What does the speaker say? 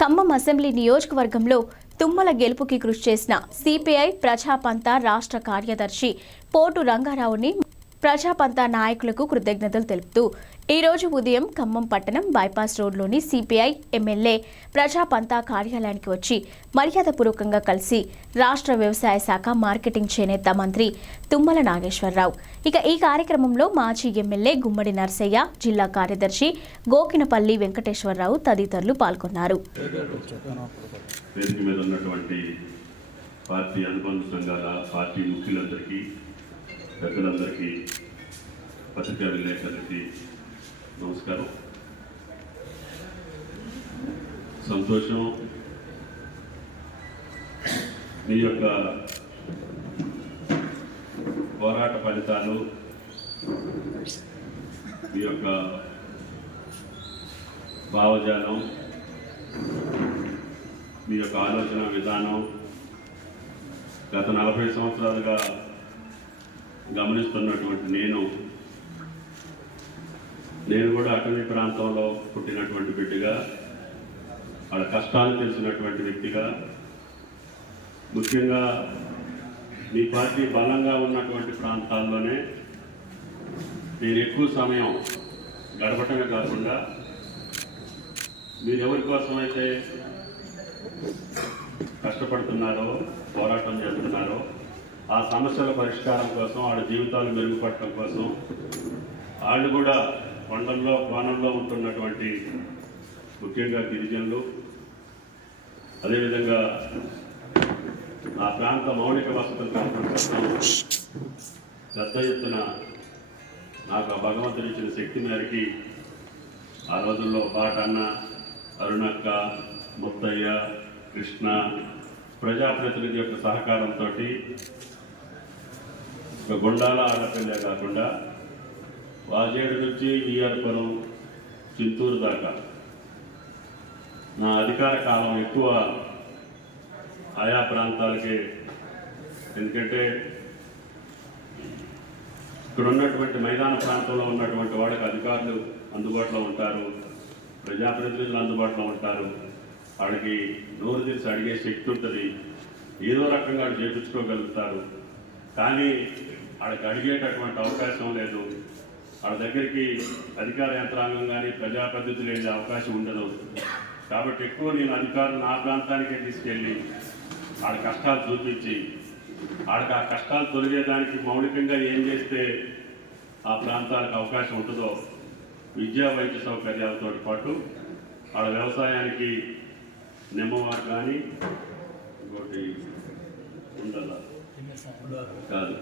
Khammam assembly నియోజకవర్గంలో తుమ్మల గెలుపుకి కృషి చేసిన సిపిఐ ప్రజాపంత రాష్ట్ర కార్యదర్శి పోటు రంగారావుని ప్రజాపంత నాయకులకు కృతజ్ఞతలు తెలుపుతూ ఈ రోజు ఉదయం ఖమ్మం పట్టణం బైపాస్ రోడ్లోని సిపిఐ ఎమ్మెల్యే ప్రజాపంతా కార్యాలయానికి వచ్చి మర్యాదపూర్వకంగా కలిసి రాష్ట్ర వ్యవసాయ శాఖ మార్కెటింగ్ చేనేత మంత్రి తుమ్మల నాగేశ్వరరావు. ఇక ఈ కార్యక్రమంలో మాజీ ఎమ్మెల్యే గుమ్మడి నర్సయ్య జిల్లా కార్యదర్శి గోకినపల్లి వెంకటేశ్వరరావు తదితరులు పాల్గొన్నారు. పార్టీ అనుబంధ సంఘాల పార్టీ ముఖ్యులందరికీ పెద్దలందరికీ పత్రికా విలేకరులకి నమస్కారం. సంతోషం. మీ యొక్క పోరాట ఫలితాలు మీ యొక్క భావజాలం మీ యొక్క ఆలోచన విధానం గత నలభై సంవత్సరాలుగా గమనిస్తున్నటువంటి నేను నేను కూడా అటవీ ప్రాంతంలో పుట్టినటువంటి బిడ్డగా వాళ్ళ కష్టాలు తెలిసినటువంటి వ్యక్తిగా ముఖ్యంగా మీ పార్టీ బలంగా ఉన్నటువంటి ప్రాంతాల్లోనే నేను ఎక్కువ సమయం గడపటమే కాకుండా మీరు ఎవరి కోసమైతే కష్టపడుతున్నారో పోరాటం చేస్తున్నారో ఆ సమస్యల పరిష్కారం కోసం వాళ్ళ జీవితాలు మెరుగుపడటం కోసం వాళ్ళు కూడా కొండల్లో కోణంలో ఉంటున్నటువంటి ముఖ్యంగా గిరిజనులు. అదేవిధంగా ఆ ప్రాంత మౌలిక వసతులు పెద్ద ఎత్తున నాకు ఆ భగవంతుడు ఇచ్చిన శక్తి మేరకి ఆ రోజుల్లో బాటన్న అరుణక్క ముత్తయ్య కృష్ణ ప్రజాప్రతినిధి యొక్క సహకారంతో ఒక గుండాల ఆడపిల్లే కాకుండా వాజేడు నుంచి విఆర్పురం చింతూరు దాకా. నా అధికార కాలం ఎక్కువ ఆయా ప్రాంతాలకే. ఎందుకంటే ఇక్కడ ఉన్నటువంటి మైదాన ప్రాంతంలో ఉన్నటువంటి వాళ్ళకి అధికారులు అందుబాటులో ఉంటారు ప్రజాప్రతినిధులు అందుబాటులో ఉంటారు. వాళ్ళకి నోరు తెరిచి అడిగే శక్తి ఉంటుంది. ఏదో రకంగా వాళ్ళు చేపించుకోగలుగుతారు. కానీ వాళ్ళకి అడిగేటటువంటి అవకాశం లేదు. వాళ్ళ దగ్గరికి అధికార యంత్రాంగం కానీ ప్రజాప్రతినిధులు వెళ్ళే అవకాశం ఉండదు. కాబట్టి ఎక్కువ నేను అధికారులు నా ప్రాంతానికే తీసుకెళ్ళి వాళ్ళ కష్టాలు చూపించి వాళ్ళకి ఆ కష్టాలు తొలగేదానికి మౌలికంగా ఏం చేస్తే ఆ ప్రాంతాలకు అవకాశం ఉంటుందో విద్యా వైద్య సౌకర్యాలతో పాటు వాళ్ళ వ్యవసాయానికి నిమ్మవారు కానీ ఇంకోటి ఉండదా? కాదు.